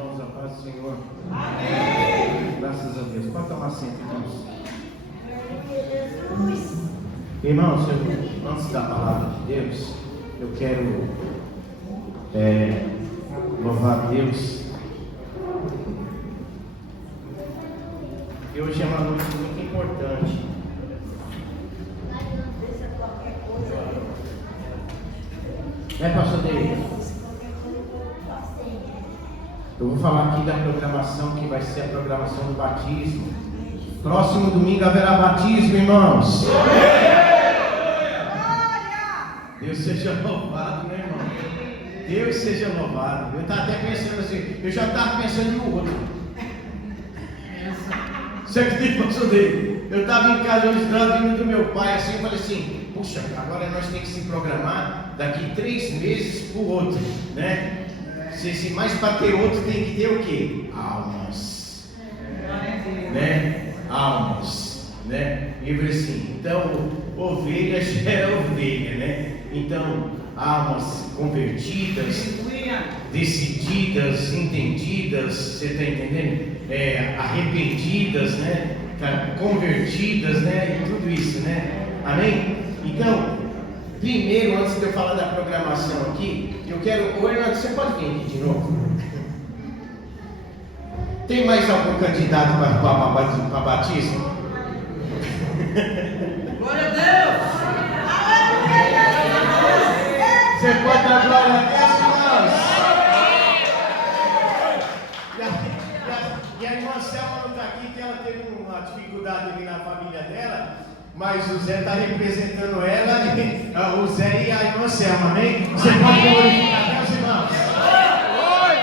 irmãos, a paz do Senhor. Amém. Graças a Deus. Pode tomar assento, irmãos. Irmãos, antes da palavra de Deus, eu quero louvar a Deus. E hoje é uma noite muito importante. Pastor David? Eu vou falar aqui da programação que vai ser a programação do batismo. Próximo domingo haverá batismo, irmãos. Deus seja louvado, né, irmão? Deus seja louvado. Eu estava até pensando assim, eu já estava pensando no outro. Você acredita, pastor David? Eu estava em casa hoje, vindo do meu pai, assim, eu falei assim, puxa, agora nós temos que se programar daqui 3 meses para o outro, né? Se mais para ter outro tem que ter o quê? Almas, né? Almas, né? E eu falei assim, então, ovelha já é ovelha, né? Então, almas convertidas, decididas, entendidas, você está entendendo? Arrependidas, né? Convertidas, né? E tudo isso, né? Amém? Então, primeiro, antes de eu falar da programação aqui, eu quero... Ô, Renato, você pode vir aqui de novo? Tem mais algum candidato para batismo? Glória a Deus! Você pode dar glória a Deus, irmãos? E a irmã Selma não está aqui, que ela teve uma dificuldade ali na família dela, mas o Zé está representando ela, o Zé e a irmã Selma, amém? Você pode glorificar a Deus, irmãos? Agora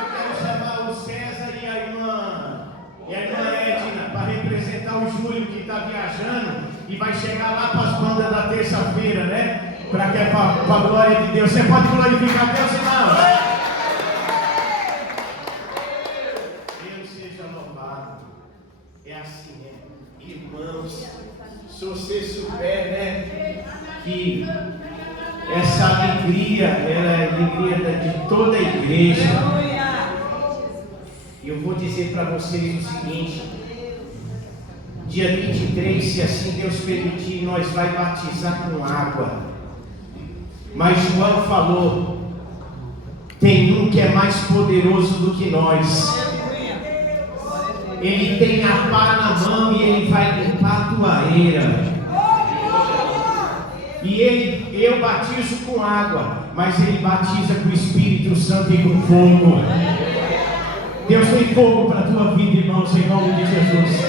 eu quero chamar o César e a irmã Edna para representar o Júlio, que está viajando e vai chegar lá para as bandas da terça-feira, né? Para a glória de Deus. Você pode glorificar a Deus, irmãos? Deus seja louvado. É assim, né? Irmãos, se você souber, né, que essa alegria, ela é a alegria de toda a igreja. E eu vou dizer para vocês o seguinte: dia 23, se assim Deus permitir, nós vai batizar com água. Mas João falou, tem um que é mais poderoso do que nós. Ele tem a pá na mão e ele vai limpar a toalheira. E eu batizo com água, mas ele batiza com o Espírito Santo e com fogo. Deus tem fogo para a tua vida, irmãos, em nome de Jesus.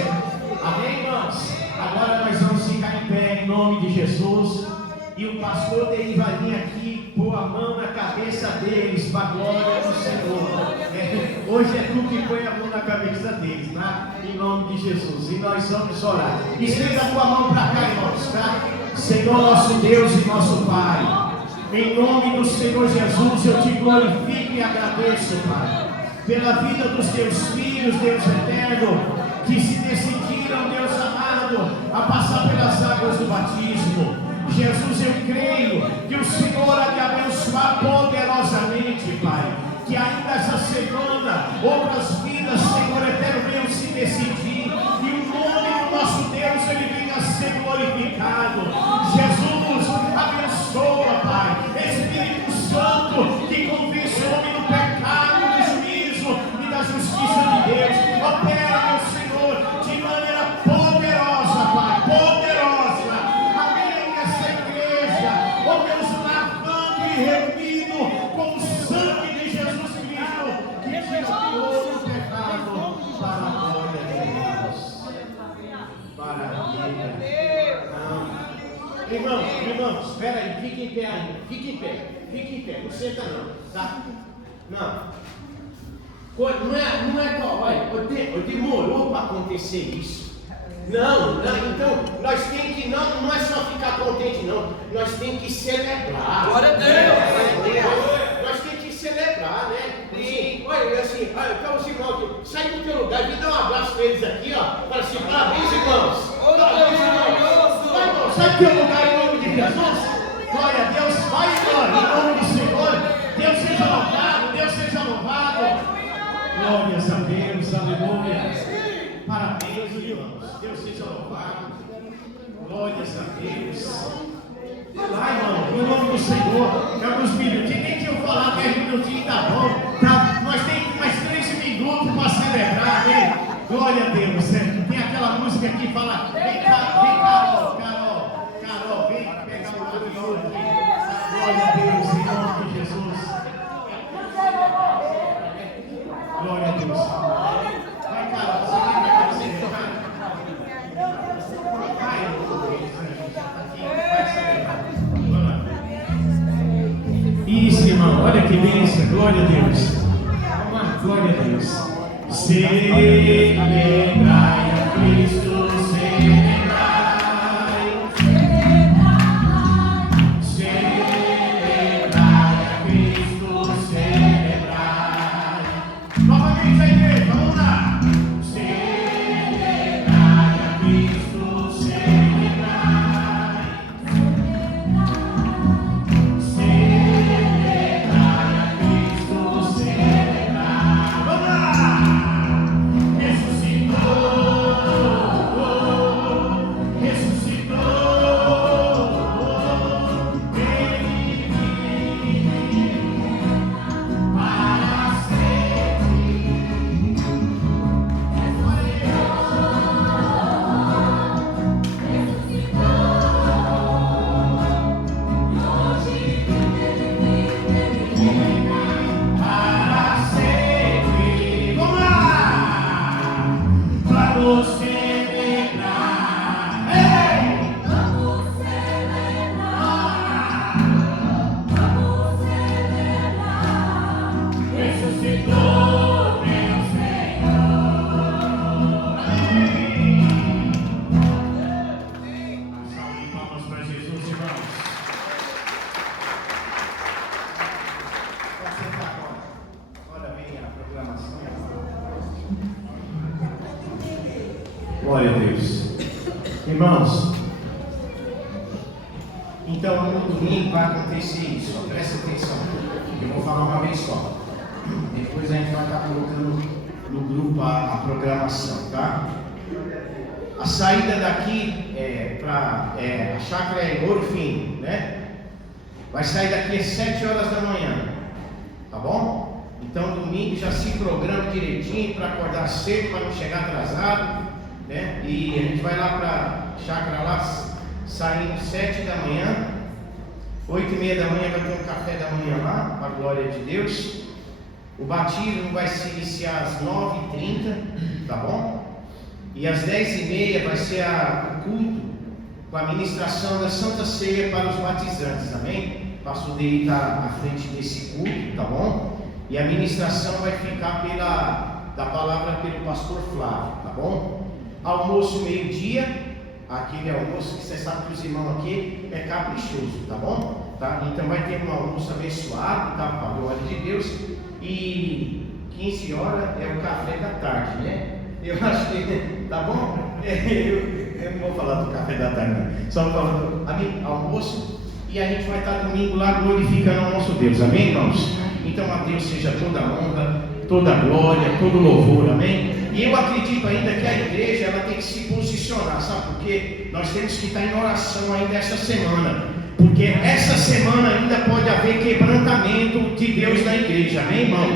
Amém, irmãos? Agora nós vamos ficar em pé em nome de Jesus. E o pastor Deir vai vir aqui pôr a mão na cabeça deles para a glória do Senhor. Hoje é tu que põe a mão na cabeça deles, tá? Em nome de Jesus. E nós vamos orar. Estenda a tua mão para cá, irmãos, tá? Senhor nosso Deus e nosso Pai, em nome do Senhor Jesus, eu te glorifico e agradeço, Pai, pela vida dos teus filhos, Deus eterno, que se decidiram, Deus amado, a passar pelas águas do batismo. Jesus, eu creio que o Senhor há de abençoar poderosamente, Pai, que ainda essa semana outras vidas, Senhor eterno, venham se decidir e o nome do nosso Deus ele venha a ser glorificado. Jesus, abençoa, Pai, Espírito Santo, que convence o homem do pecado, do juízo e da justiça de Deus. Opera, meu Senhor, de maneira poderosa, Pai, poderosa. Amém, essa igreja, ó Deus, lavando e reunindo com o sangue de Jesus Cristo, que tira todo o pecado para a glória de Deus. Maravilha. Irmãos, espera aí, fique em pé ainda, fique em pé, não senta não, tá? Não é qual, olha, demorou para acontecer isso. Não, então nós temos que não é só ficar contente não, nós temos que celebrar. Glória a Deus. Nós temos que celebrar, né? Assim, olha, assim, então os irmãos aqui, sai do teu lugar, me dá um abraço para eles aqui, ó, para assim, parabéns, irmãos. Parabéns, irmãos. Vai, irmão, sai do teu lugar em nome de Jesus. Glória a Deus, vai, irmão, em nome do Senhor. Deus seja louvado, Deus seja louvado. a Deus, aleluia. Parabéns, irmãos. Deus seja louvado. Glórias a Deus. Vai, irmão, no nome do Senhor. É alguns minutinhos, nem que eu falar 10 minutinhos, tá bom? Tá? Nós temos mais 13 minutos para celebrar, hein? Glória a Deus. Tem aquela música que fala: vem cá, Carol, vem pegar o avião aqui. Glória a Deus, em nome de Jesus. Glória a Deus. Vai, Carol, você vem pegar você, cara. Isso, irmão, olha que bênção, glória a Deus. Vamos lá, glória a Deus. Celebrai a Cristo, celebrai. Celebrai a Cristo, celebrai. Novamente a igreja, vamos lá. Celebrai a Cristo, celebrai. Glória a Deus. Irmãos, então no domingo vai acontecer isso, presta atenção. Eu vou falar uma vez só. Depois a gente vai estar colocando no grupo a programação, tá? A saída daqui para a chácara é Ouro Fino, né? Vai sair daqui às 7 horas da manhã, tá bom? Então domingo já se programa direitinho para acordar cedo, para não chegar atrasado, né? E a gente vai lá para a chácara lá, saindo 7 da manhã, 8h30 da manhã vai ter um café da manhã lá, para a glória de Deus. O batismo vai se iniciar às 9h30, tá bom? E às 10h30 vai ser o culto com a ministração da Santa Ceia para os batizantes, amém? O pastor Dei está à frente desse culto, tá bom? E a ministração vai ficar da palavra pelo pastor Flávio, tá bom? Almoço meio-dia, aquele almoço que você sabe que os irmãos aqui é caprichoso, tá bom? Tá? Então vai ter um almoço abençoado, tá? Para a glória de Deus. E 15 horas é o café da tarde, né? Eu acho que, tá bom? Eu não vou falar do café da tarde, não. Só falando do almoço. E a gente vai estar domingo lá glorificando o nosso Deus, amém, irmãos? Então a Deus seja toda a honra, toda a glória, todo o louvor, amém? E eu acredito ainda que a igreja ela tem que se posicionar, sabe por quê? Nós temos que estar em oração ainda essa semana, porque essa semana ainda pode haver quebrantamento de Deus na igreja, amém, irmão?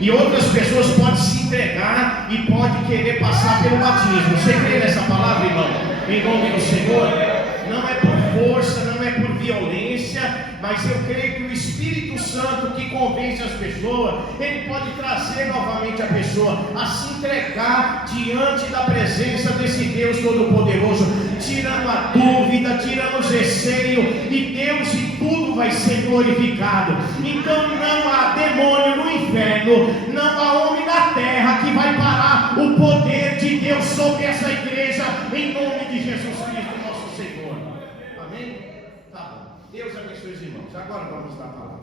E outras pessoas podem se entregar e podem querer passar pelo batismo. Você crê nessa palavra, irmão? Em nome do Senhor? Não é por força, não é por violência, mas eu creio que o Espírito Santo que convence as pessoas, ele pode trazer novamente a pessoa a se entregar diante da presença desse Deus Todo-Poderoso, tirando a dúvida, tirando os receios, e Deus em tudo vai ser glorificado. Então não há demônio no inferno, não há homem na terra que vai parar o poder de Deus sobre essa igreja, em nome de Jesus Cristo, nosso Senhor. Amém? Tá bom. Deus abençoe os irmãos. Agora vamos dar a palavra.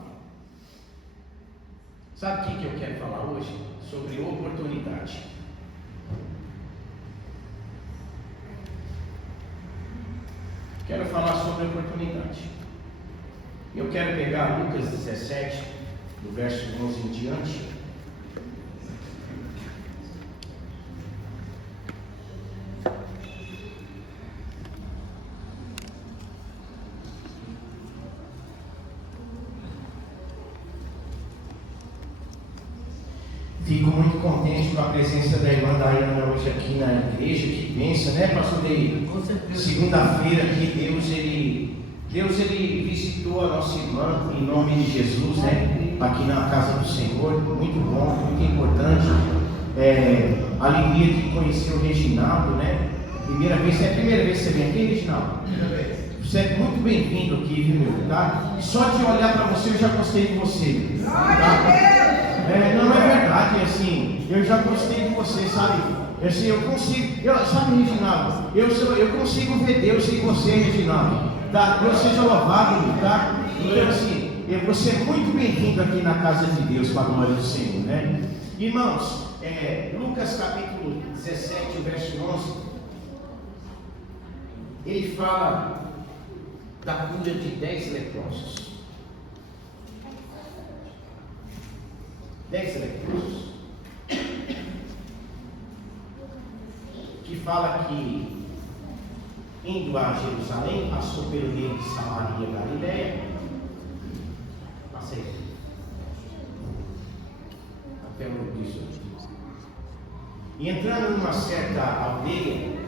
Sabe o que eu quero falar hoje? Sobre oportunidade. Quero falar sobre oportunidade. Eu quero pegar Lucas 17, do verso 11 em diante. Fico muito contente com a presença da irmã Dayana hoje aqui na igreja. Que bênção, né, pastor Dei? Com certeza. Segunda-feira aqui, Deus ele visitou a nossa irmã em nome de Jesus, né? Aqui na casa do Senhor. Muito bom, muito importante. Alegria de conhecer o Reginaldo, né? Primeira vez que você vem aqui, Reginaldo? Primeira vez. Você é muito bem-vindo aqui, viu, meu? Tá? Só de olhar para você eu já gostei de você. Tá? Não é verdade, assim, eu já gostei de você, sabe? Assim, sabe, Reginaldo, eu consigo ver Deus em você, Reginaldo, tá? Deus seja louvado, tá? Então, assim, você é muito bem-vindo aqui na casa de Deus, para a glória do Senhor, né? Irmãos, Lucas capítulo 17, verso 11, ele fala da cura de 10 leprosos. 10 leprosos, que fala que indo a Jerusalém, passou pelo meio de Samaria e Galileia. Passei até o 18. E entrando numa certa aldeia,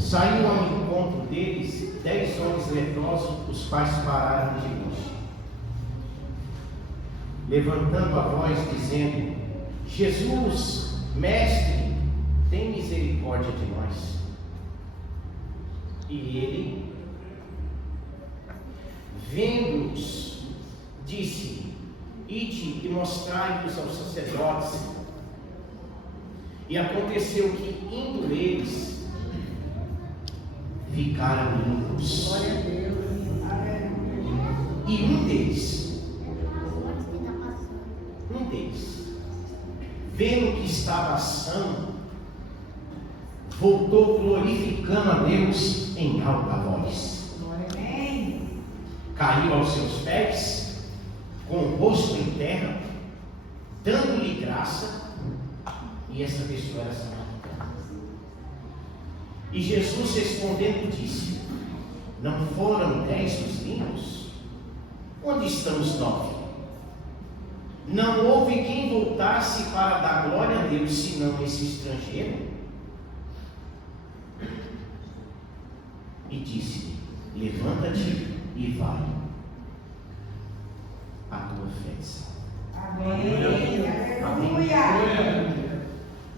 saiu ao encontro deles 10 homens leprosos, os quais pararam de longe, levantando a voz, dizendo: Jesus, mestre, tem misericórdia de nós. E ele, vendo-os, disse: ide e mostrai-vos aos sacerdotes. E aconteceu que, indo eles, ficaram limpos. Glória a Deus. E um deles, vendo que estava são, voltou glorificando a Deus em alta voz. Caiu aos seus pés, com o rosto em terra, dando-lhe graça, e essa pessoa era samaritana. E Jesus respondendo disse: não foram 10 os limpos? Onde estão os 9? Não houve quem voltasse para dar glória a Deus, senão esse estrangeiro. E disse: levanta-te e vai, a tua fé te salva. Amém.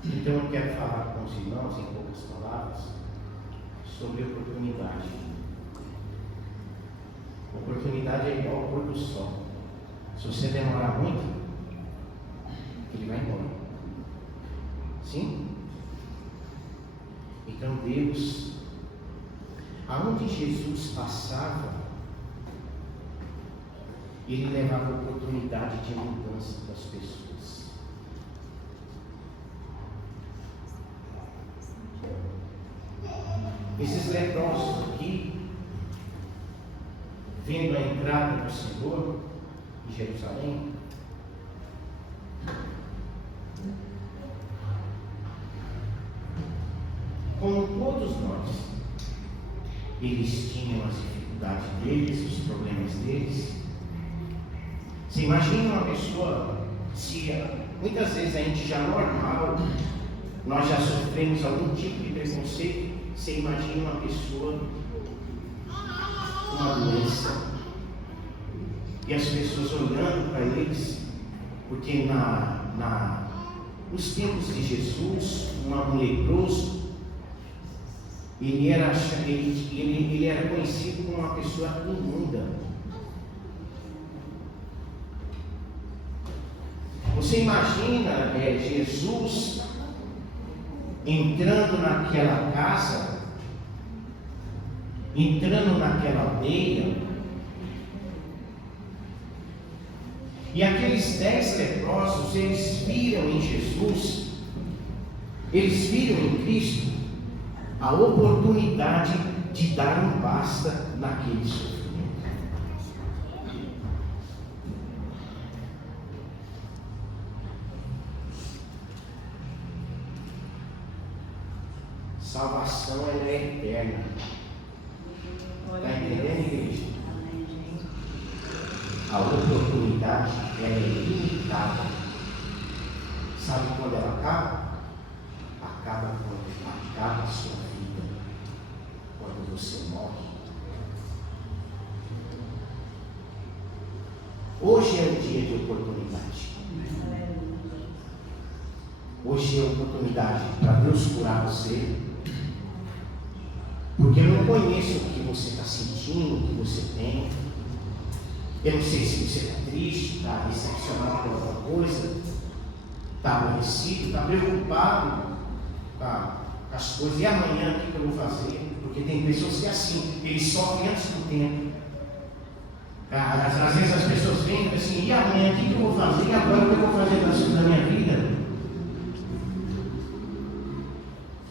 Então eu quero falar com os irmãos, em poucas palavras, sobre oportunidade. Oportunidade é igual ao pôr do sol. Se você demorar muito, ele vai embora. Sim? Então Deus, aonde Jesus passava, ele levava a oportunidade de mudança das pessoas. Esses leprosos aqui, vendo a entrada do Senhor em Jerusalém, como todos nós, eles tinham as dificuldades deles, os problemas deles. Você imagina uma pessoa, muitas vezes a gente já normal, nós já sofremos algum tipo de preconceito. Você imagina uma pessoa com uma doença e as pessoas olhando para eles, porque nos tempos de Jesus, um leproso, ele era conhecido como uma pessoa imunda. Você imagina Jesus entrando naquela casa, entrando naquela aldeia, e aqueles 10 leprosos, eles viram em Jesus, eles viram em Cristo a oportunidade de dar um basta naquele sofrimento. Salvação ela é eterna. Está entendendo, igreja? A oportunidade ela é limitada. Sabe quando ela acaba? Acaba quando acaba a sua vida, quando você morre. Hoje é um dia de oportunidade. Hoje é oportunidade para Deus curar você. Porque eu não conheço o que você está sentindo, o que você tem. Eu não sei se você está triste, está decepcionado por alguma coisa, está aborrecido, está preocupado com as coisas. E amanhã o que eu vou fazer? Porque tem pessoas que é assim, eles sofrem antes do tempo. Às vezes as pessoas vêm assim, e amanhã o que eu vou fazer? E agora o que eu vou fazer da minha vida?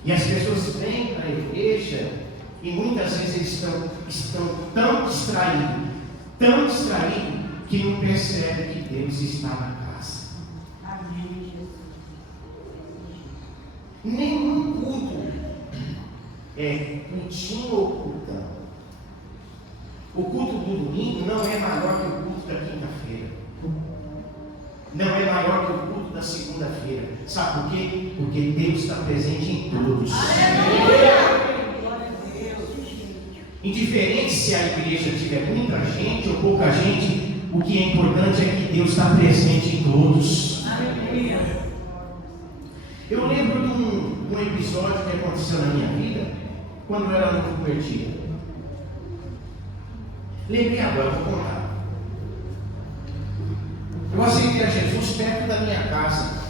E as pessoas vêm para a igreja e muitas vezes eles estão tão distraídos, que não percebem que Deus está na casa. Amém, Jesus. Nenhum culto é cultinho ou cultão. O culto do domingo não é maior que o culto da quinta-feira. Não é maior que o culto da segunda-feira. Sabe por quê? Porque Deus está presente em todos. Indiferente se a igreja tiver muita gente ou pouca gente, o que é importante é que Deus está presente em todos. Eu lembro de um episódio que aconteceu na minha vida, quando eu era muito convertido. Lembrei agora, vou contar. Eu aceitei a Jesus perto da minha casa.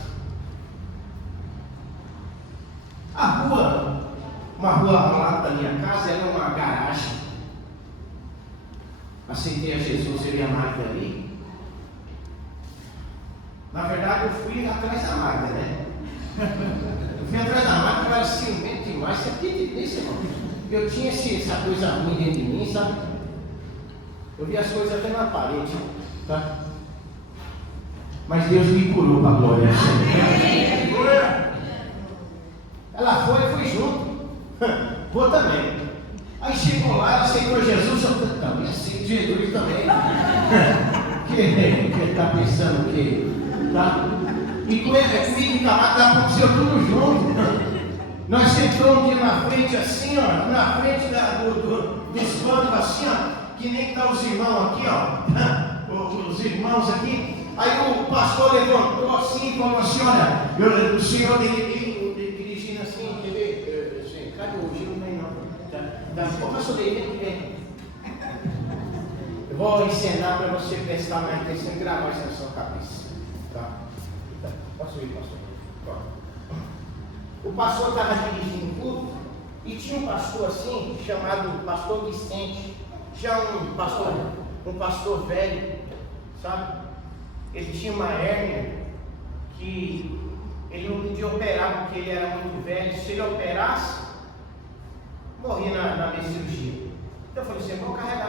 Uma rua ao lado da minha casa era uma garagem. Aceitei a Jesus, eu e a Magda ali. Na verdade, eu fui atrás da Magda, né? Eu fui atrás da Magda, eu era ciumento demais. Você acredita nisso, irmão? Eu tinha essa coisa ruim dentro de mim, sabe? Eu vi as coisas até na parede, tá? Mas Deus me curou para a glória do Senhor. Ela foi, eu fui junto. Vou também. Aí chegou lá, ela aceitou Jesus, eu também aceito Jesus também. Que está pensando que tá? E com ele, comigo e Tamar, aconteceu tudo junto. Nós sentamos um dia na frente, assim, ó, na frente dos bancos, assim, ó. Que nem está os irmãos aqui, ó, os irmãos aqui. Aí o pastor levantou assim e falou assim: olha, o senhor dirigindo assim, quer ver? Cadê o Gil? Não vem não. Ô pastor, vem. Eu vou ensinar para você prestar mais atenção e gravar isso na sua cabeça. Tá? Posso ir, pastor? O pastor estava dirigindo o culto e tinha um pastor assim, chamado pastor Vicente. Já um pastor velho, sabe? Ele tinha uma hérnia que ele não podia operar porque ele era muito velho. Se ele operasse, morria na minha cirurgia. Então eu falei assim: vou carregar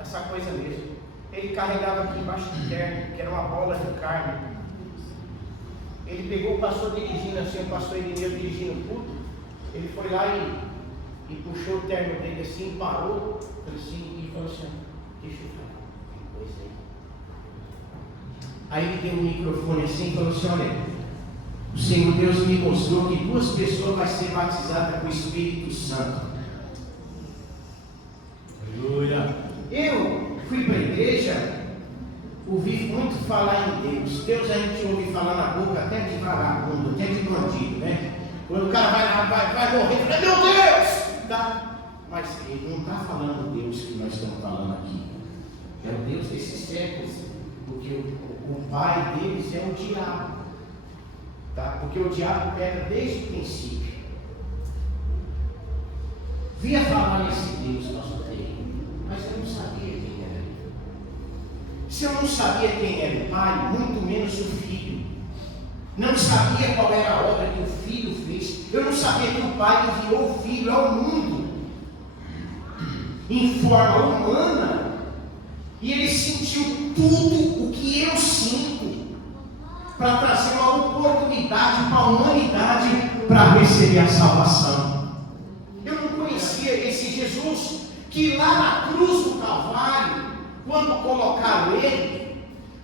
essa coisa mesmo. Ele carregava aqui embaixo do terno, que era uma bola de carne. Ele pegou o pastor dirigindo assim, o pastor Irineu dirigindo o culto. Ele foi lá e puxou o terno dele assim, parou assim, e falou assim: deixa eu falar uma coisa aí. Aí ele deu um microfone assim e falou assim: olha, o Senhor Deus me mostrou que 2 pessoas vão ser batizadas com o Espírito Santo. Aleluia. Eu fui para a igreja, ouvi muito falar em Deus. Deus a gente ouve falar na boca até de vagabundo, até de bandido, né? Quando o cara vai morrer, fala: meu Deus! Tá? Mas ele não está falando o Deus que nós estamos falando aqui. É o Deus desses séculos. Porque o pai deles é o diabo. Tá? Porque o diabo pega desde o princípio. Via falar nesse Deus, pastor Terry, mas eu não sabia quem era ele. Se eu não sabia quem era o pai, muito menos o filho. Não sabia qual era a obra que o filho fez. Eu não sabia que o pai enviou o filho ao mundo em forma humana, e ele sentiu tudo o que eu sinto para trazer uma oportunidade para a humanidade para receber a salvação. Eu não conhecia esse Jesus que lá na cruz do Calvário, quando colocaram ele,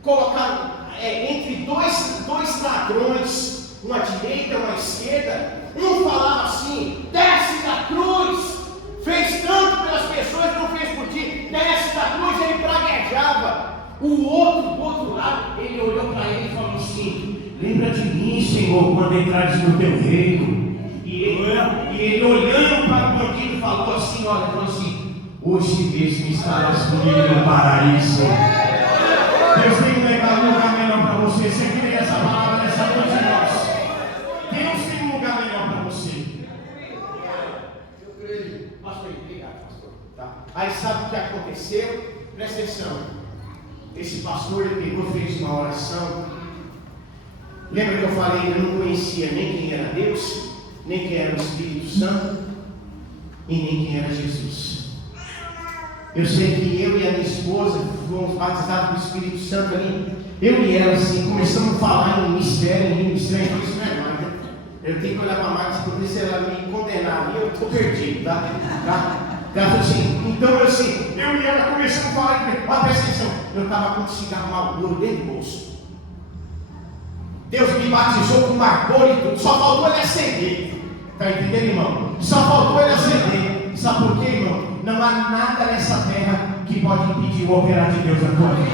colocaram entre dois ladrões, uma à direita, uma à esquerda. Um falava assim: desce da cruz, fez tanto pelas pessoas, não fez por ti, desce da cruz. Ele praguejava. O outro, do outro lado, ele olhou para ele e falou assim: lembra de mim, Senhor, quando entrares no teu reino. E ele olhando para o bandido falou assim: olha, falou assim: hoje mesmo estarás comigo no paraíso. Deus tem um lugar melhor para você. Você crê essa palavra nessa noite, irmãos? Deus tem um lugar melhor para você. Eu creio. Pastor, obrigado, pastor. Tá? Aí sabe o que aconteceu? Presta atenção. Esse pastor, ele pegou, fez uma oração. Lembra que eu falei? Ele não conhecia nem quem era Deus, nem quem era o Espírito Santo, e nem quem era Jesus. Eu sei que eu e a minha esposa fomos batizados com o Espírito Santo ali. Eu e ela, assim, começamos a falar em mistério, isso não é nada. Eu tenho que olhar para a Marta, porque se ela me condenar ali, eu estou perdido, tá? Assim, então eu e ela começamos a falar, olha, presta atenção, eu estava com um cigarro Marlboro dentro do bolso. Deus me batizou com Marlboro e tudo, só faltou ele acender. Está entendendo, irmão? Só faltou ele acender. Sabe por quê, irmão? Não há nada nessa terra que pode impedir o operar de Deus na tua vida.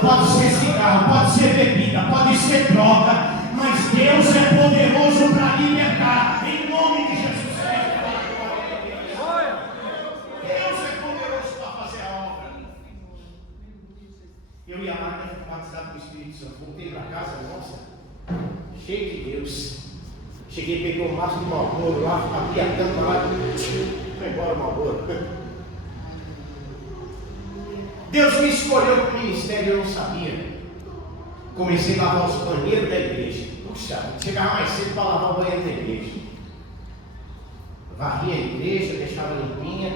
Pode ser cigarro, pode ser bebida, pode ser droga, mas Deus é poderoso para libertar, em nome de Jesus. Deus é poderoso para fazer a obra. Eu e a Marta fomos batizados com o Espírito Santo. Voltei para casa, nossa, cheio de Deus. Cheguei, peguei o maço de Marlboro lá, abri a tampa lá, foi embora o Marlboro. Deus me escolheu para o ministério, eu não sabia. Comecei a lavar os banheiros da igreja. Puxa, chegava mais cedo para lavar o banheiro da igreja. Varria a igreja, deixava limpinha.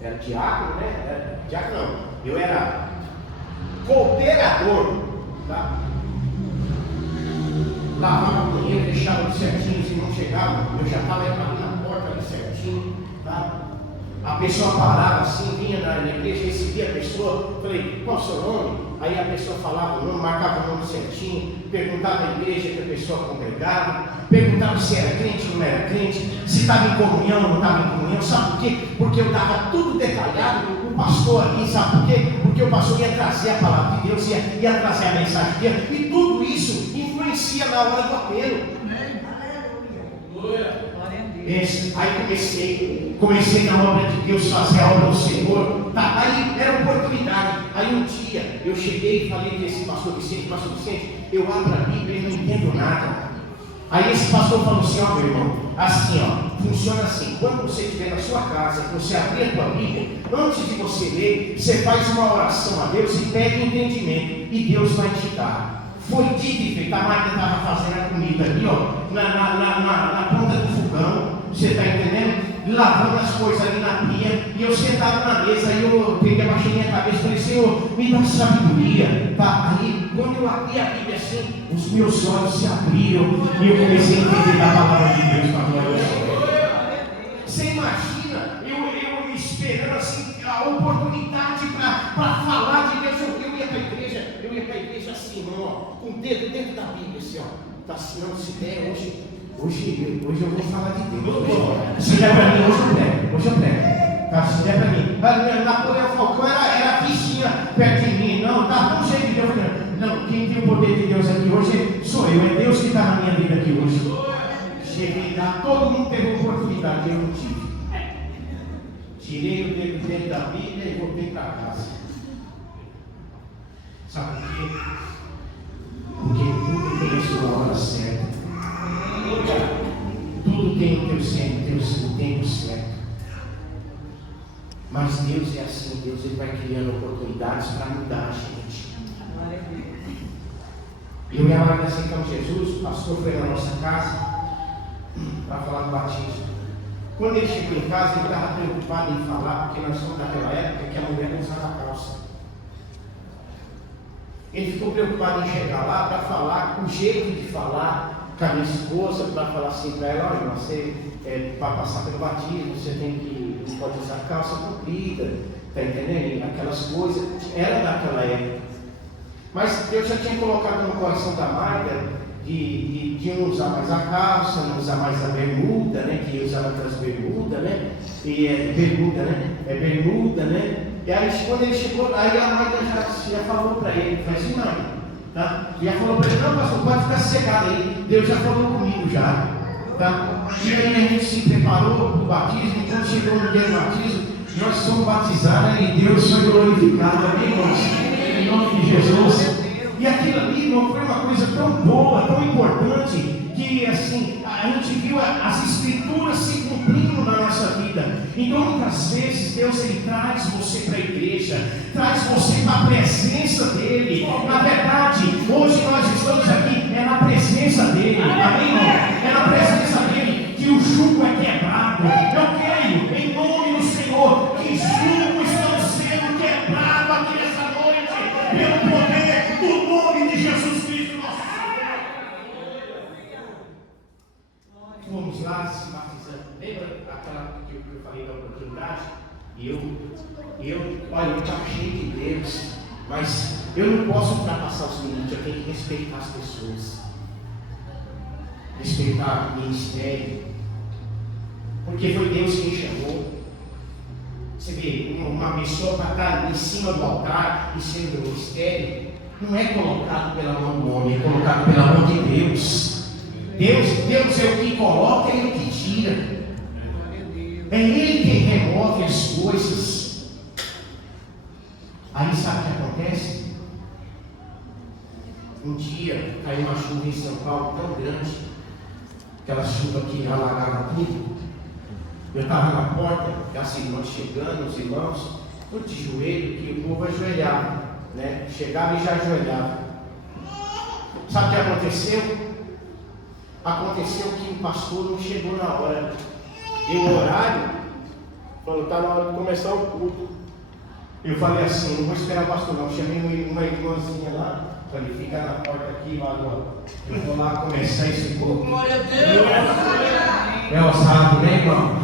Era diácono, né? Diácono não, eu era cooperador, tá? Lavava o banheiro, deixava ele certinho, se não chegava, eu já estava ali na porta ali certinho, tá? A pessoa parava assim, vinha na igreja, recebia a pessoa, falei, qual é o seu nome? Aí a pessoa falava o nome, marcava o nome certinho, perguntava à igreja que a pessoa congregava, perguntava se era crente ou não era crente, se estava em comunhão ou não estava em comunhão. Sabe por quê? Porque eu dava tudo detalhado, o pastor ali, sabe por quê? Porque o pastor ia trazer a palavra de Deus, ia trazer a mensagem de Deus, e tudo isso influencia na hora do apelo. Aí comecei na obra de Deus, fazer a obra do Senhor, tá? Aí era oportunidade. Aí um dia eu cheguei e falei para esse pastor Vicente, eu abro a Bíblia e não entendo nada. Aí esse pastor falou assim: ó, meu irmão, assim, ó, funciona assim, quando você estiver na sua casa, você abrir a tua Bíblia, antes de você ler, você faz uma oração a Deus e pede entendimento, e Deus vai te dar. Foi dito e feito. A Marta estava fazendo a comida ali, ó, na ponta do fogão, você está entendendo? Lavando as coisas ali na pia, e eu sentado na mesa, aí eu peguei, abaixei minha cabeça e falei: Senhor, me dá sabedoria, tá? Aí, quando eu abri a Bíblia assim, os meus olhos se abriram, e eu comecei a entender a palavra de Deus para a glória do Senhor. Você imagina, eu esperando assim, a oportunidade para falar de Deus. Eu ia para a igreja assim, irmão, com o dedo dentro da Bíblia, assim, ó, tá assim, não, se der, hoje eu vou falar de Deus. Se der para mim, hoje eu pego. Tá, se der para mim. Napoleão Falcão era vizinha perto de mim. Não, tá tão cheio de Deus. Não, quem tem o poder de Deus aqui hoje sou eu. É Deus que está na minha vida aqui hoje. Cheguei lá, todo mundo teve oportunidade, eu não tive. Tirei o dedo dentro da Bíblia e voltei para casa. Sabe por quê? Porque tudo tem a sua hora certa. Tudo tem o seu tempo certo. Mas Deus é assim, Deus ele vai criando oportunidades para mudar a gente. Eu e a Marta aceitamos Jesus, o pastor foi na nossa casa para falar do batismo. Quando ele chegou em casa, ele estava preocupado em falar, porque nós somos daquela época que a mulher não usava calça. Ele ficou preocupado em chegar lá para falar o jeito de falar com a minha esposa, para falar assim para ela: olha, você, para passar pelo batismo, você não pode usar calça comprida, está entendendo? Aquelas coisas, era daquela época. Mas Deus já tinha colocado no coração da Marta de não usar mais a calça, não usar mais a bermuda, né? Que usava aquelas bermudas, né? E bermuda, né? Bermuda, né? E aí quando ele chegou, aí a Marta já falou para ele, faz assim, mãe, tá? Já falou para ele, não, pastor, pode ficar sossegado aí, Deus já falou comigo já, tá? E aí a gente se preparou para o batismo, e quando chegou no dia do batismo, nós somos batizados e Deus foi glorificado, amém, irmãos? Em nome de Jesus. E aquilo ali, irmão, foi uma coisa tão boa, tão importante, que assim, a gente viu as escrituras se cumprindo na nossa vida. Então muitas vezes Deus ele traz você para a igreja, traz você para a presença dele. Na verdade, hoje nós estamos aqui, é na presença dele, amém, irmão? É na presença dele que o jugo é quebrado. Eu creio, em nome do Senhor, que jugo estão sendo quebrado aqui nessa noite, pelo poder do nome de Jesus Cristo, nosso Senhor. Fomos lá se batizando. Lembra aquela que eu falei da oportunidade? Olha, eu estava cheio de Deus, mas eu não posso ultrapassar os limites, eu tenho que respeitar as pessoas, respeitar o ministério, porque foi Deus quem chamou. Você vê, uma pessoa para estar em cima do altar, em cima do ministério, não é colocado pela mão do homem, é colocado pela mão de Deus. Deus é o que coloca e é o que tira. É Ele quem remove as coisas. Aí sabe o que acontece? Um dia caiu uma chuva em São Paulo tão grande, aquela chuva que alagava tudo. Eu estava na porta, as irmãs chegando, os irmãos, tudo de joelho, que o povo ajoelhava, né? Chegava e já ajoelhava. Sabe o que aconteceu? Aconteceu que o pastor não chegou na hora. Deu o horário, falou, está na hora de começar o culto. Eu falei assim, não vou esperar o pastor não. Chamei uma irmãzinha lá, falei, fica na porta aqui, agora. Eu vou lá começar esse culto. Glória a Deus! É ousado, né, irmão?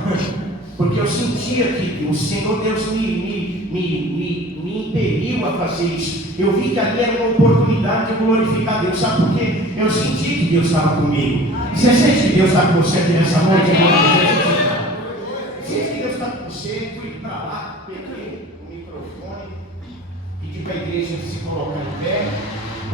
Porque eu sentia que o Senhor Deus me impeliu a fazer isso. Eu vi que ali era uma oportunidade de glorificar Deus. Sabe por quê? Eu senti que Deus estava comigo. Você sente que Deus está com você aqui nessa noite? Sente que Deus está com você? Fui para lá, peguei o microfone, pedi para a igreja se colocar em pé,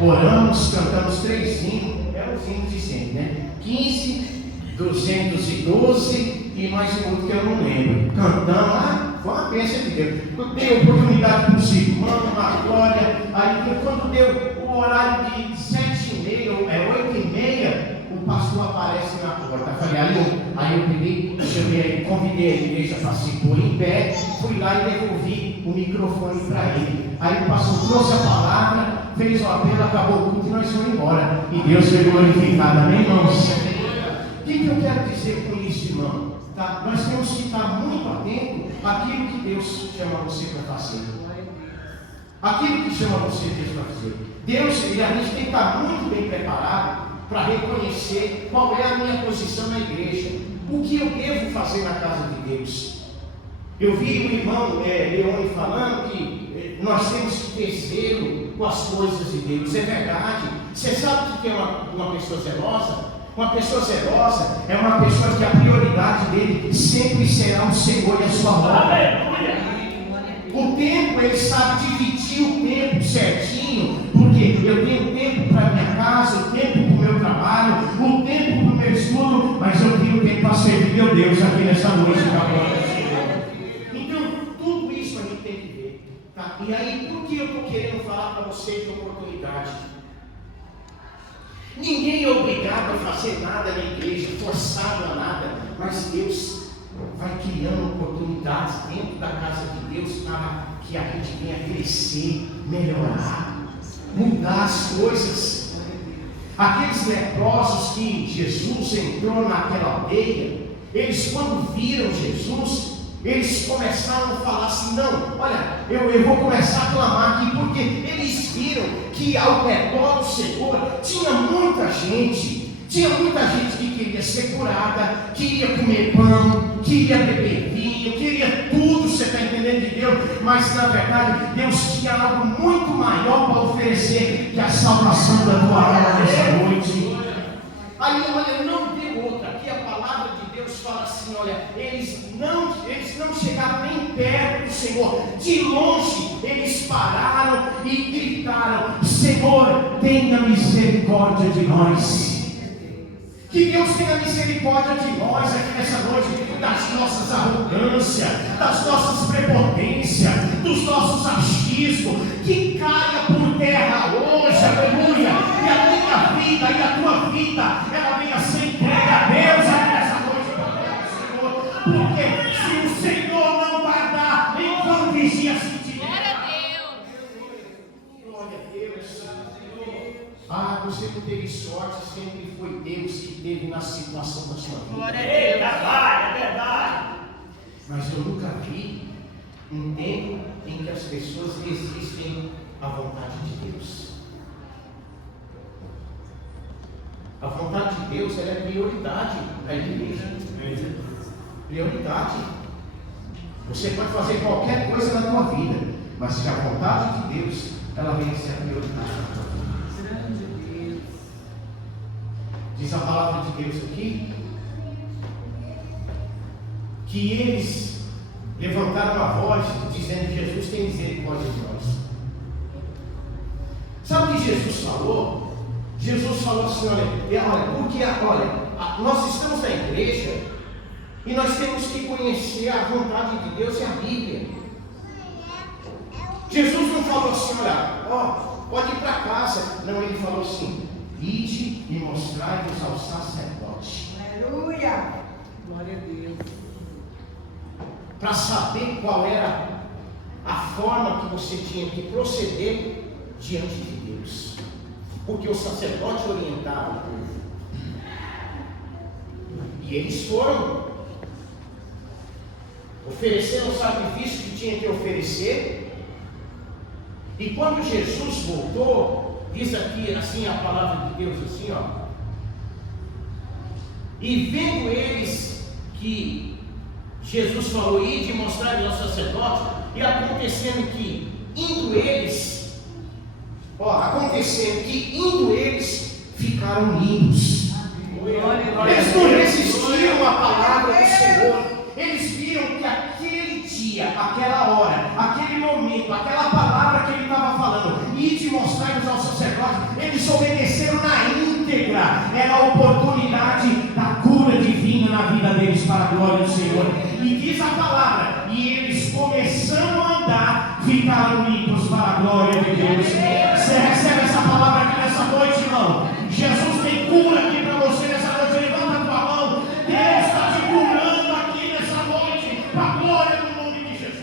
oramos, cantamos 3 hinos, é os hinos de sempre, né? 15, 212 e mais um outro que eu não lembro. Cantamos, foi uma bênção de Deus. Eu dei oportunidade para os irmãos, uma glória. Aí quando deu o horário de 7h30, 8h30, o pastor aparece na porta. Aí eu peguei, chamei, convidei a igreja para se pôr em pé, fui lá e devolvi o microfone para ele. Aí o pastor trouxe a palavra, fez o apelo, acabou o culto e nós fomos embora. E Deus foi glorificado, amém, irmãos? O que eu quero dizer com isso, irmão? Tá? Nós temos que estar muito atentos àquilo que Deus chama você para fazer. Aquilo que chama você para fazer. Deus, a gente tem que estar muito bem preparado para reconhecer qual é a minha posição na igreja. O que eu devo fazer na casa de Deus. Eu vi o irmão Leone falando que nós temos que ter zelo com as coisas de Deus. É verdade. Você sabe o que é uma pessoa zelosa? Uma pessoa zelosa é uma pessoa que a prioridade dele sempre será o Senhor e a sua obra. O tempo, ele sabe dividir o tempo certinho, porque eu tenho tempo para minha casa, o tempo para o meu trabalho, o tempo para o meu estudo, mas eu tenho tempo para servir meu Deus aqui nessa noite. Então, tudo isso a gente tem que ver. Tá? E aí, por que eu estou querendo falar para você de oportunidade? Ninguém é obrigado a fazer nada na igreja, forçado a nada, mas Deus vai criando oportunidades dentro da casa de Deus para que a gente venha crescer, melhorar, mudar as coisas. Aqueles leprosos que Jesus entrou naquela aldeia, eles quando viram Jesus, eles começaram a falar assim, não, olha, eu vou começar a clamar aqui, porque eles viram que ao redor do Senhor tinha muita gente que queria ser curada, queria comer pão, queria beber vinho, queria tudo, você está entendendo, de Deus, mas na verdade Deus tinha algo muito maior para oferecer, salvação da tua alma nessa noite. Aí, olha, não deu outra. Aqui a palavra de Deus fala assim, olha, eles não chegaram nem perto do Senhor. De longe, eles pararam e gritaram: Senhor, tenha misericórdia de nós. Que Deus tenha misericórdia de nós aqui nessa noite, das nossas arrogâncias, das nossas prepotências, dos nossos achismos, que caia por terra hoje, aleluia, e a minha vida e a tua vida, ela venha ser entregue a Deus aqui nessa noite, Senhor, porque se o Senhor não guardar, então vigia se você não teve sorte, sempre foi Deus que teve na situação da sua vida. Glória a Deus. É verdade. Mas eu nunca vi um tempo em que as pessoas resistem à vontade de Deus. A vontade de Deus, ela é prioridade na igreja. Prioridade. Você pode fazer qualquer coisa na tua vida, mas se a vontade de Deus, ela vem a ser a prioridade na tua vida. Diz a palavra de Deus aqui que eles levantaram a voz dizendo: Jesus tem misericórdia de nós. Sabe o que Jesus falou? Jesus falou assim: olha, nós estamos na igreja e nós temos que conhecer a vontade de Deus e a Bíblia. Jesus não falou assim: pode ir para casa. Não, ele falou assim: ide e mostrai-vos ao sacerdote. Aleluia! Glória a Deus. Para saber qual era a forma que você tinha que proceder diante de Deus. Porque o sacerdote orientava o povo. E eles foram, ofereceram o sacrifício que tinha que oferecer. E quando Jesus voltou, diz aqui assim a palavra de Deus assim, e vendo eles que Jesus falou: ide mostrar ao sacerdote, e acontecendo que indo eles ficaram limpos. Eles não resistiram à palavra do Senhor. Eles viram que aquele dia, aquela hora, aquele momento, aquela palavra que ele estava falando, ide mostrar-nos ao sacerdote, eles obedeceram na íntegra. Era a oportunidade da cura divina na vida deles para a glória do Senhor. E diz a palavra: e eles começando a andar, ficaram limpos para a glória de Deus. Você recebe essa palavra aqui nessa noite, irmão? Jesus tem cura aqui para você nessa noite. Levanta a tua mão. Deus está te curando aqui nessa noite, para a glória do nome de Jesus.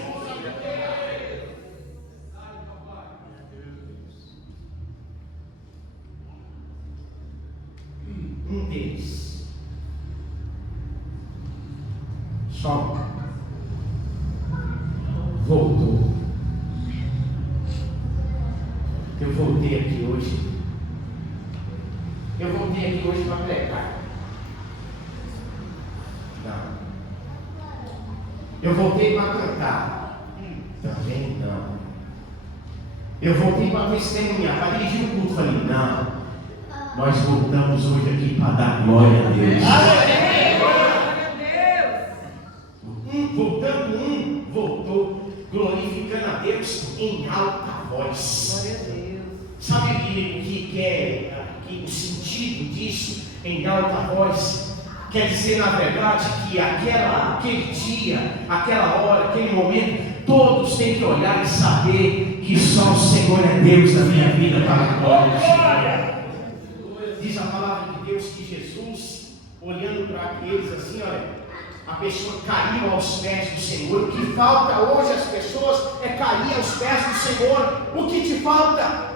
Um deles só voltou. Eu voltei aqui hoje para pregar. Não. Eu voltei para cantar. Também não. Eu voltei para testemunhar, para dirigir o culto. Falei: não. Nós voltamos hoje aqui para dar glória a Deus. Voltou glorificando a Deus em alta voz. Glória a Deus. Sabe que o sentido disso, em alta voz? Quer dizer, na verdade, que aquele dia, aquela hora, aquele momento, todos têm que olhar e saber que só o Senhor é Deus na minha vida, para a glória do Senhor. Diz a palavra de Deus que Jesus, olhando para aqueles assim, a pessoa caiu aos pés do Senhor. O que falta hoje às pessoas é cair aos pés do Senhor. O que te falta?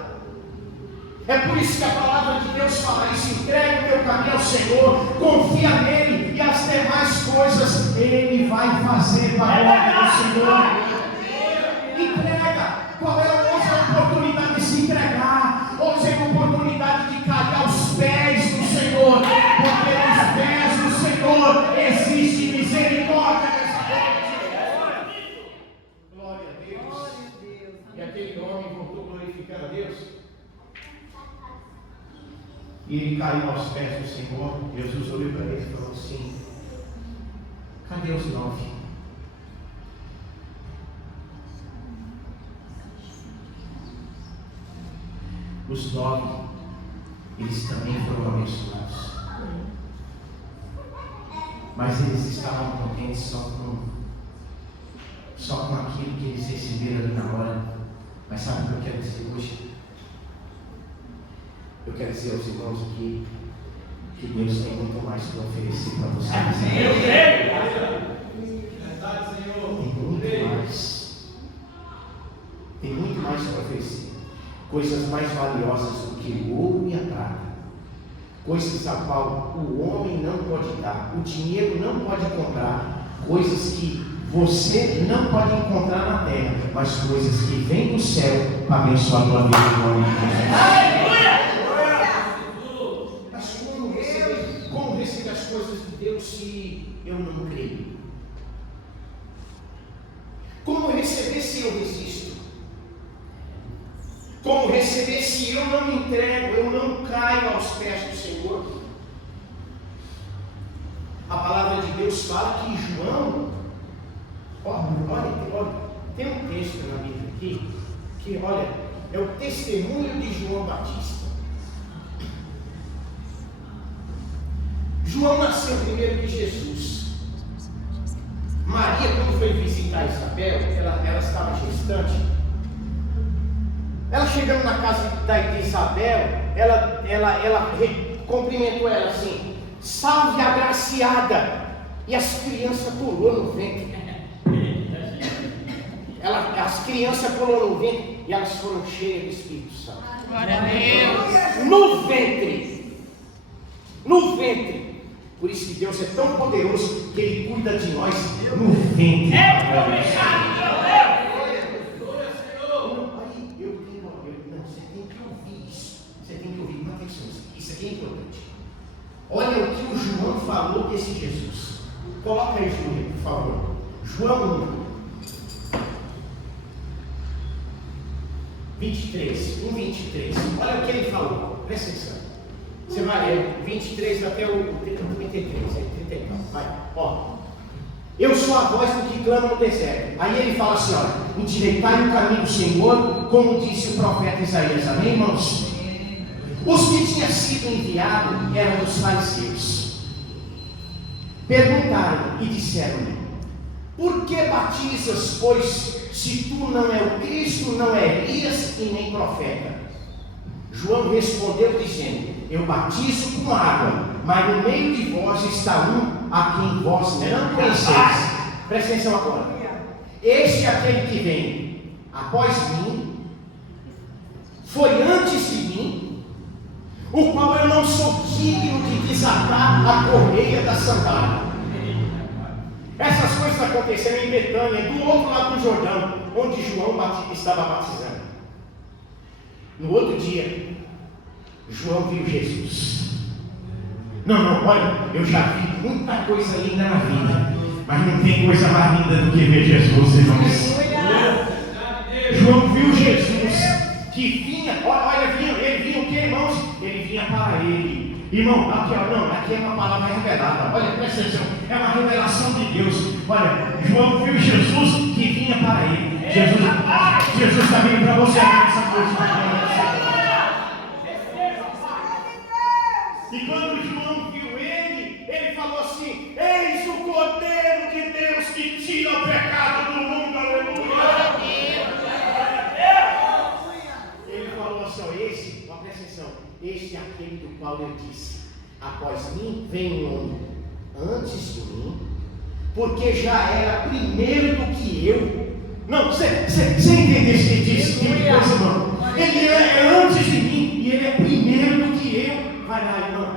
É por isso que a palavra de Deus fala isso: entregue o teu caminho ao Senhor, confia nele, e as demais coisas Ele vai fazer para a glória do Senhor. Entrega. Qual é hoje a oportunidade de se entregar? Hoje é a oportunidade de cair aos pés do Senhor, porque nos pés do Senhor existe misericórdia nessa noite. Glória a Deus. E aquele homem voltou glorificando a Deus. E ele caiu aos pés do Senhor. Jesus olhou para ele e falou assim: cadê os 9? Os 9, eles também foram abençoados. Mas eles estavam contentes só com aquilo que eles receberam ali na hora. Mas sabe o que eu quero dizer hoje? Eu quero dizer aos irmãos aqui que Deus tem muito mais para oferecer para vocês. Tem muito mais para oferecer. Coisas mais valiosas do que o ouro e a prata. Coisas a qual o homem não pode dar, o dinheiro não pode comprar, coisas que você não pode encontrar na terra, mas coisas que vêm do céu para abençoar a tua vida em nome de Jesus. Mas como receber as coisas de Deus se eu não creio? Como receber se eu resisto? Como receber se eu não me entrego, eu não caio aos pés do Senhor? A palavra de Deus fala que João, olha, tem um texto na Bíblia aqui, que olha, é o testemunho de João Batista. João nasceu primeiro que Jesus. Maria, quando foi visitar Isabel, ela estava gestante. Ela chegando na casa de Isabel, ela cumprimentou ela assim: salve agraciada. E as crianças pulou no ventre. As crianças pulou no ventre e elas foram cheias do Espírito Santo. Glória a Deus. No ventre. No ventre. Por isso que Deus é tão poderoso que Ele cuida de nós no ventre. Isso aqui é importante. Olha o que o João falou desse Jesus. Coloca aí, Júlia, por favor. João 23. Olha o que ele falou. Presta atenção. Você vai ler 23 até o 33. 39. Vai. Ó. Eu sou a voz do que clama no deserto. Aí ele fala assim: olha, endireitai o caminho do Senhor, como disse o profeta Isaías. Amém, irmãos? Os que tinham sido enviados eram os fariseus. Perguntaram e disseram-lhe: por que batizas, pois, se tu não é o Cristo, não é Elias e nem profeta? João respondeu dizendo: eu batizo com água, mas no meio de vós está um a quem vós não conheceis. Presta atenção agora. Este é aquele que vem após mim, foi antes de mim, o qual eu não sou digno de desatar a correia da sandália. Essas coisas aconteceram em Betânia, do outro lado do Jordão, onde João estava batizando. No outro dia, João viu Jesus. Não, olha, eu já vi muita coisa linda na vida, mas não tem coisa mais linda do que ver Jesus, irmãos. João viu Jesus que vinha, olha, ele vinha o que, irmãos? Ele vinha para ele. Irmão, aqui, aqui é uma palavra revelada. Olha, presta atenção, é uma revelação de Deus. Olha, João viu Jesus que vinha para ele. Jesus está vindo para você nessa noite. E quando João viu ele falou assim: eis o Cordeiro de Deus que tira o pecado do mundo. Aleluia. Ele falou assim: presta atenção, este é aquele do qual eu disse: após mim vem um homem antes de mim, porque já era primeiro do que eu. Não, você entende esse tipo de coisa, não? Ele é antes de mim e ele é primeiro do que eu. Vai lá, irmão.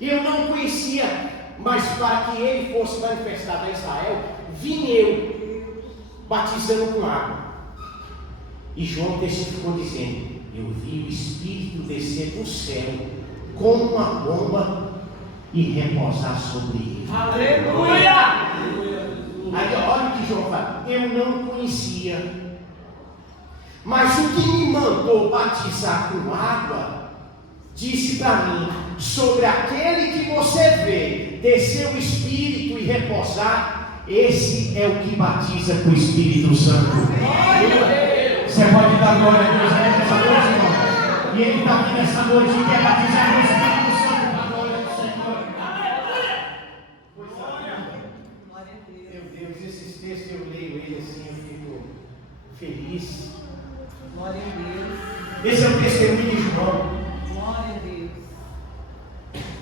Eu não conhecia, mas para que ele fosse manifestado a Israel, vim eu batizando com água. E João testificou dizendo: eu vi o Espírito descer do céu como uma pomba e repousar sobre ele. Aleluia! Aí olha o que João fala: eu não conhecia, mas o que me mandou batizar com água disse para mim: sobre aquele que você vê descer o Espírito e repousar, esse é o que batiza com o Espírito Santo. Você pode dar glória a Deus aí nessa noite, irmão? E Ele está aqui nessa noite e quer batizar com o Espírito Santo para a glória do Senhor. Glória a Deus. Meu Deus, esses textos eu leio ele assim, eu fico feliz. Glória a Deus. Esse é o testemunho de João. Glória a Deus.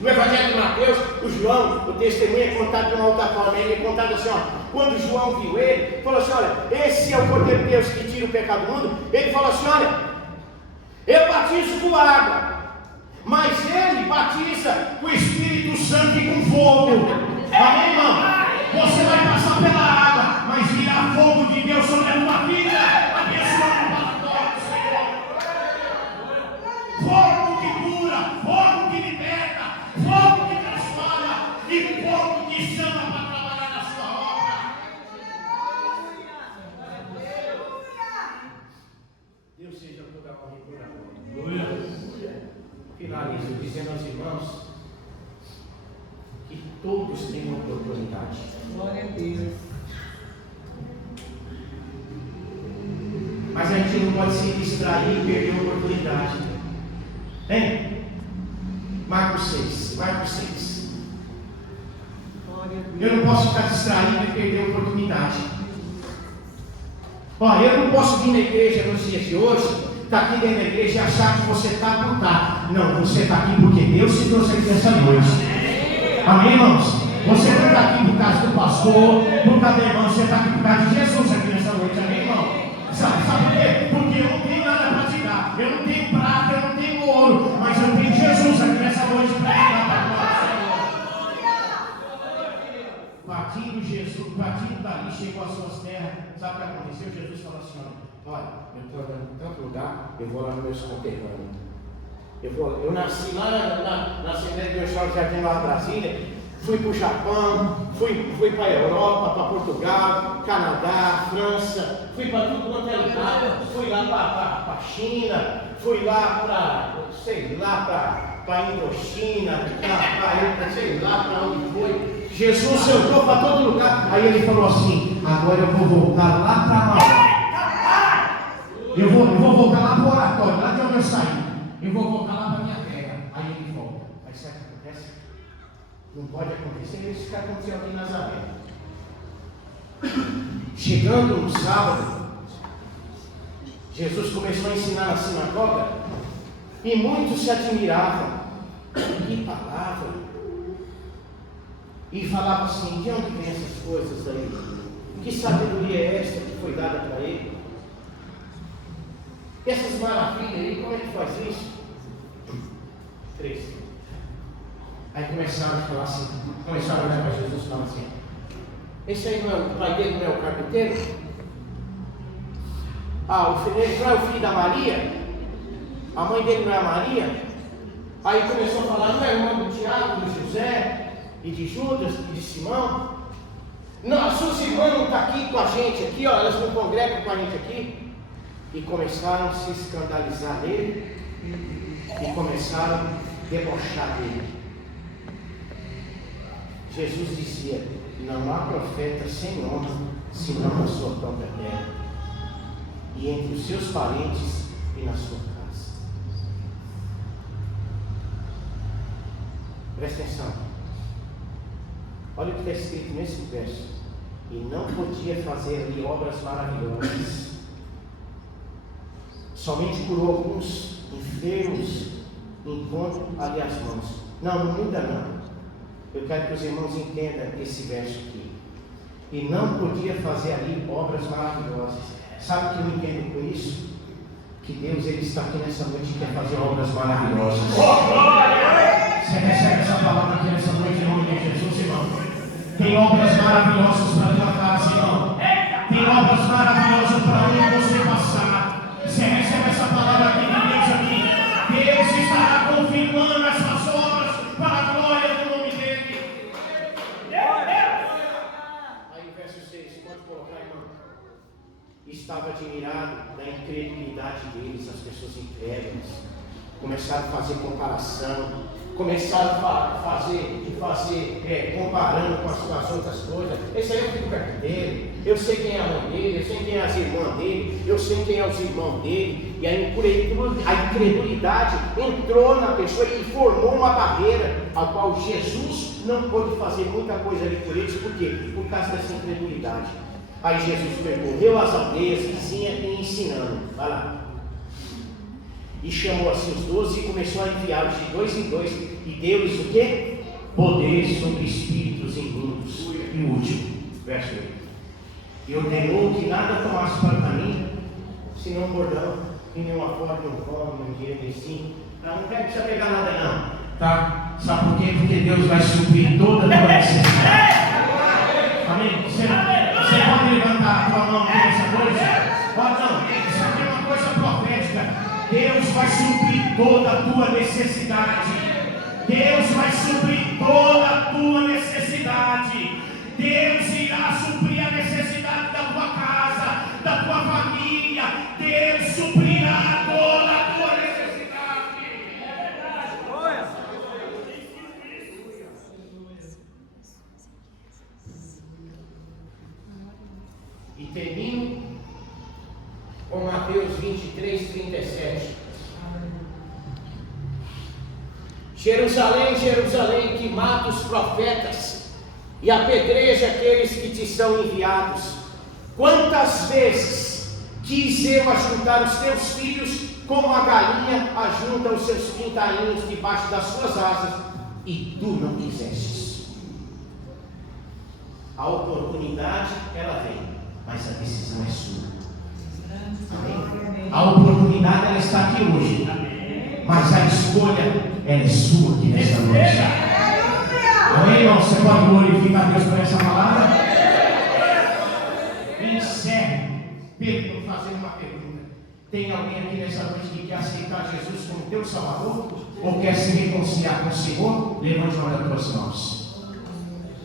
No Evangelho de Mateus, o João, o testemunho é contado de uma outra forma. Ele é contado assim, ó, quando João viu ele, falou assim: olha, esse é o Cordeiro de Deus que tira o pecado do mundo. Ele falou assim: olha, eu batizo com água, mas ele batiza com o Espírito Santo e com fogo. Amém, irmão? Você vai passar pela água, mas virá fogo de Deus sobre a tua vida, abençoando para a glória do Senhor. Fogo que cura, fogo que liberta, fogo que transforma e fogo que chama para trabalhar na sua obra. Deus seja toda a honra e glória. Finalizo dizendo aos irmãos que todos têm uma oportunidade. Glória a Deus. Mas a gente não pode se distrair e perder a oportunidade. Hein? Marcos 6. Marcos 6. Glória a Deus. Eu não posso ficar distraído e perder a oportunidade. Ó, eu não posso vir na igreja nos dias de hoje, estar aqui dentro da igreja e achar que você está por estar. Não, você está aqui porque Deus se trouxe aqui nessa noite. Amém, irmãos? Você não está aqui por causa do pastor, por causa da irmã, você está aqui por causa de Jesus aqui nessa noite. Amém, irmão? Sabe por quê? Porque eu não tenho nada para te dar. Eu não tenho prata, eu não tenho ouro, mas eu tenho Jesus aqui nessa noite para te dar para nós. Partindo Jesus, partindo dali, chegou às suas terras. Sabe o que aconteceu? Jesus falou assim: olha, eu estou andando em tanto lugar, eu vou lá no meu conterrâneo. Eu nasci lá na Assembleia de Deus Jardim lá em Brasília. Fui para o Japão, fui para a Europa, para Portugal, Canadá, França, fui para tudo quanto é lugar, fui lá para a China, fui lá para Indochina, sei lá para onde foi. Jesus sentou para todo lugar. Aí ele falou assim: agora eu vou voltar lá para Mauá. Eu vou voltar lá para o oratório, lá de onde eu saí. Eu vou voltar lá para a minha terra. Aí ele volta. Aí sabe o que acontece? Não pode acontecer isso que aconteceu aqui em Nazaré. Chegando no sábado, Jesus começou a ensinar na sinagoga e muitos se admiravam. Que palavra! E falava assim: de onde vem essas coisas aí? Que sabedoria é esta que foi dada para ele? Essas maravilhas aí, como é que faz isso? 3. Aí começaram a falar assim, começaram a olhar para Jesus e falar assim: esse aí não é o pai dele, não é o carpinteiro? O filho não é o filho da Maria? A mãe dele não é a Maria? Aí começou a falar: não é irmão do Tiago, do José, e de Judas, e de Simão? Não, as suas irmãs não estão aqui com a gente aqui, ó, elas não congregam com a gente aqui. E começaram a se escandalizar dele, e começaram a debochar dele. Jesus dizia: não há profeta sem honra, senão na sua própria terra, e entre os seus parentes e na sua casa. Presta atenção. Olha o que está escrito nesse verso: e não podia fazer ali obras maravilhosas, somente curou alguns enfermos, enquanto ali as mãos. Não muda não. Eu quero que os irmãos entendam esse verso aqui. E não podia fazer ali obras maravilhosas. Sabe o que eu entendo com isso? Que Deus, Ele está aqui nessa noite e quer fazer obras maravilhosas. Você recebe essa palavra aqui nessa noite em nome de Jesus, irmão? Tem obras maravilhosas para a tua casa, irmão. Tem obras maravilhosas para onde você passar. Você recebe essa palavra aqui de Deus aqui. Deus estará confirmando essas obras para a glória do nome dEle. Aí verso 6, pode colocar, irmão. Estava admirado da incredulidade deles, as pessoas incrédulas. Começaram a fazer comparação, começaram a fazer comparando com as suas outras coisas. Esse aí eu fico perto dele, eu sei quem é a mãe dele, eu sei quem é as irmãs dele, eu sei quem é os irmãos dele. E aí a incredulidade entrou na pessoa e formou uma barreira, a qual Jesus não pôde fazer muita coisa ali por eles. Por quê? Por causa dessa incredulidade. Aí Jesus percorreu as aldeias vizinhas e ensinando. Vai lá. E chamou assim os 12 e começou a enviá-los de 2 em 2 e deu-lhes o quê? Poder sobre espíritos imundos. E o último, verso 8. E ordenou que nada tomasse para o caminho, senão um bordão, e nenhuma fome, não come, não dinheiro, nem sim. Não precisa pegar nada não. Tá? Sabe por quê? Porque Deus vai suprir toda a tua necessidade. Amém? Você pode levantar a tua mão nessa coisa? Pode não. Isso aqui é uma coisa profética. Deus vai suprir toda a tua necessidade. Deus vai suprir toda a tua necessidade. Deus irá suprir a necessidade da tua casa, da tua família. Deus suprirá toda a tua necessidade. E termino com Mateus 23, 37. Jerusalém, Jerusalém, que mata os profetas e apedreja aqueles que te são enviados. Quantas vezes quis eu ajuntar os teus filhos, como a galinha ajunta os seus pintainhos debaixo das suas asas, e tu não quisestes. A oportunidade, ela vem, mas a decisão é sua. Amém? A oportunidade, ela está aqui hoje, mas a escolha, ela é sua aqui nesta noite. Amém, irmão? Você pode glorificar Deus por essa palavra? Encerre fazendo uma pergunta. Tem alguém aqui nessa noite que quer aceitar Jesus como teu Salvador? Ou quer se reconciliar com o Senhor? Levante uma das tuas mãos.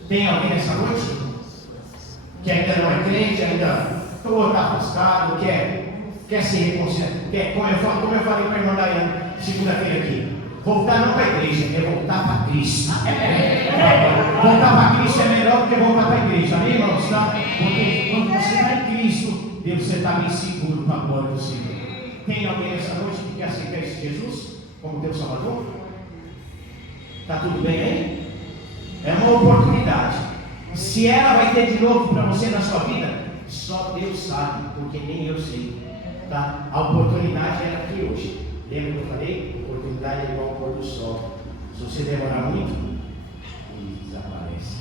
Tem alguém nessa noite que ainda não é crente, ainda está afastado, quer se reconciliar? Como eu falei para a irmã Daiane segunda-feira aqui, voltar não para a igreja, é voltar para Cristo. Voltar para Cristo é melhor do que voltar para a igreja, amém, irmãos? Tá? Porque quando você está em Cristo, Deus, você está bem seguro para a glória do Senhor. Tem alguém nessa noite que quer aceitar esse Jesus como teu Salvador? Está tudo bem aí? É uma oportunidade. Se ela vai ter de novo para você na sua vida, só Deus sabe, porque nem eu sei. Tá? A oportunidade era aqui hoje. Lembra que eu falei? A oportunidade é igual ao pôr do sol. Se você demorar muito, ele desaparece.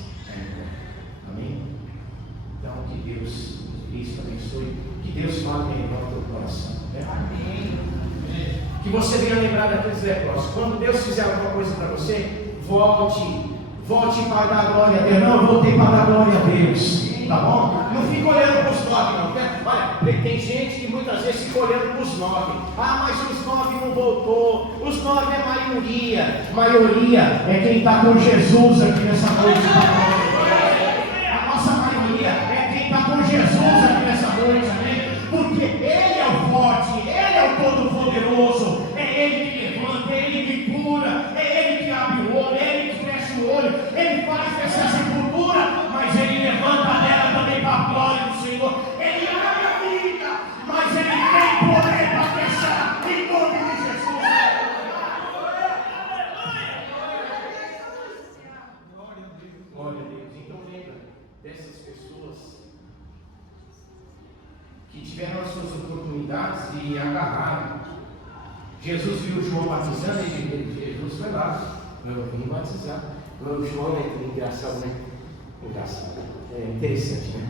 Amém? Então, que Deus Cristo abençoe. Que Deus fale melhor no teu coração. Amém? Que você venha lembrar daqueles leprosos. Quando Deus fizer alguma coisa para você, volte para dar glória a Deus. Não, eu voltei para dar glória a Deus. Tá bom? Não fica olhando para os 9, não. Olha, tem gente que muitas vezes fica olhando para os 9. Ah, mas os 9 não voltou. Os 9 é maioria. Maioria é quem está com Jesus aqui nessa noite. A nossa maioria é quem está com Jesus aqui nessa noite, amém? Porque Ele é o forte, Ele é o todo-poderoso. É Ele que levanta, é Ele que cura, é Ele que abre o olho, é Ele que fecha o olho. Ele faz essa sepultura, mas Ele levanta dela também para a glória do Senhor. Ele abre a vida, mas Ele tem poder para fechar em nome de Jesus. Glória a Deus. Então lembra dessas pessoas que tiveram as suas oportunidades e agarraram. Jesus viu João batizando e Jesus foi lá. Eu vim batizar. O João é engraçado, né? Engraçado. É interessante, né?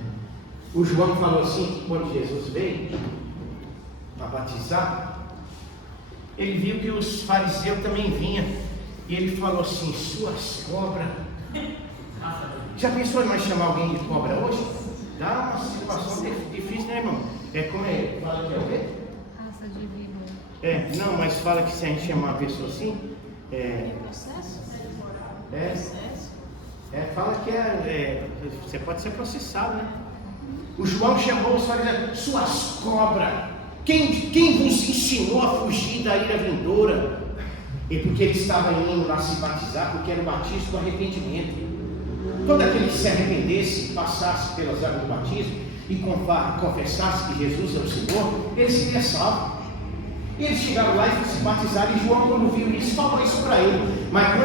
O João falou assim que quando Jesus veio para batizar, ele viu que os fariseus também vinham. E ele falou assim, suas cobras. Já pensou em mais chamar alguém de cobra hoje? Dá uma situação difícil, né, irmão? É como é? Fala que é o quê? Raça de víbora. Não, mas fala que se a gente chamar uma pessoa assim, Processo? fala que você pode ser processado, né? O João chamou os fariseus, suas cobras. Quem vos ensinou a fugir da ira vindoura? E porque ele estava indo lá se batizar, porque era o batismo do arrependimento. Todo aquele que se arrependesse, passasse pelas águas do batismo e confessasse que Jesus é o Senhor, ele seria salvo. E eles chegaram lá e se batizaram, e João, quando viu isso, falou isso para ele. Mas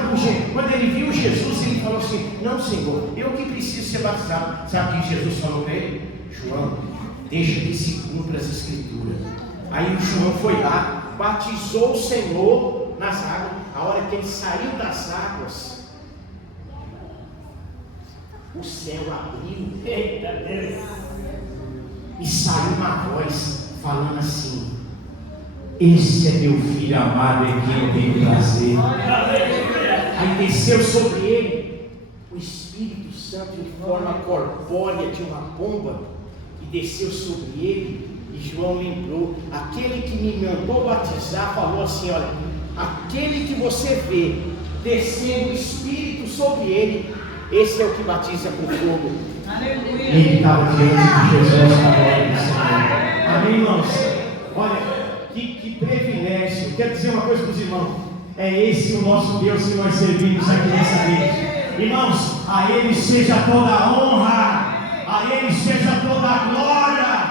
quando ele viu Jesus, ele falou assim: não, Senhor, eu que preciso ser batizado. Sabe o que Jesus falou para ele? João, deixa que se cumpra as Escrituras. Aí o João foi lá, batizou o Senhor nas águas. A hora que ele saiu das águas, o céu abriu, eita Deus, e saiu uma voz falando assim: esse é meu filho amado em quem eu tenho prazer. Aí desceu sobre ele o Espírito Santo em forma corpórea de uma pomba, e desceu sobre ele. E João lembrou: aquele que me mandou batizar falou assim: olha, aquele que você vê descendo o Espírito sobre ele, esse é o que batiza com fogo. Aleluia. Ele estava diante de Jesus na glória do Senhor. Amém, irmãos? Olha, que privilégio. Quero dizer uma coisa para os irmãos: é esse o nosso Deus que nós servimos aqui nessa noite. Irmãos, a Ele seja toda a honra, a Ele seja toda a glória.